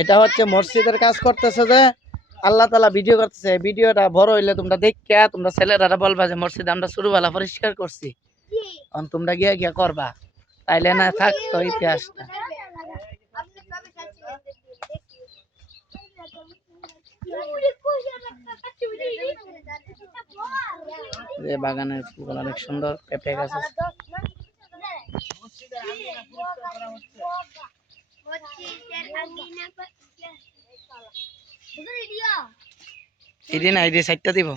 এটা হচ্ছে মসজিদের কাজ করতেছে যে আল্লাহ তালা ভিডিও করতেছে। ভিডিওটা বড় হইলে তোমরা দেখে তোমরা ছেলেরা বলবা যে মসজিদ আমরা শুরু শুরুবেলা পরিষ্কার করছি। এখন তোমরা গিয়া গিয়া করবা। তাইলে না থাকতো ইতিহাসটা। যে বাগানের ফুলগুলো অনেক সুন্দর, পেঁপে গাছ আছে। এদিন আইডি সাইডটা দিব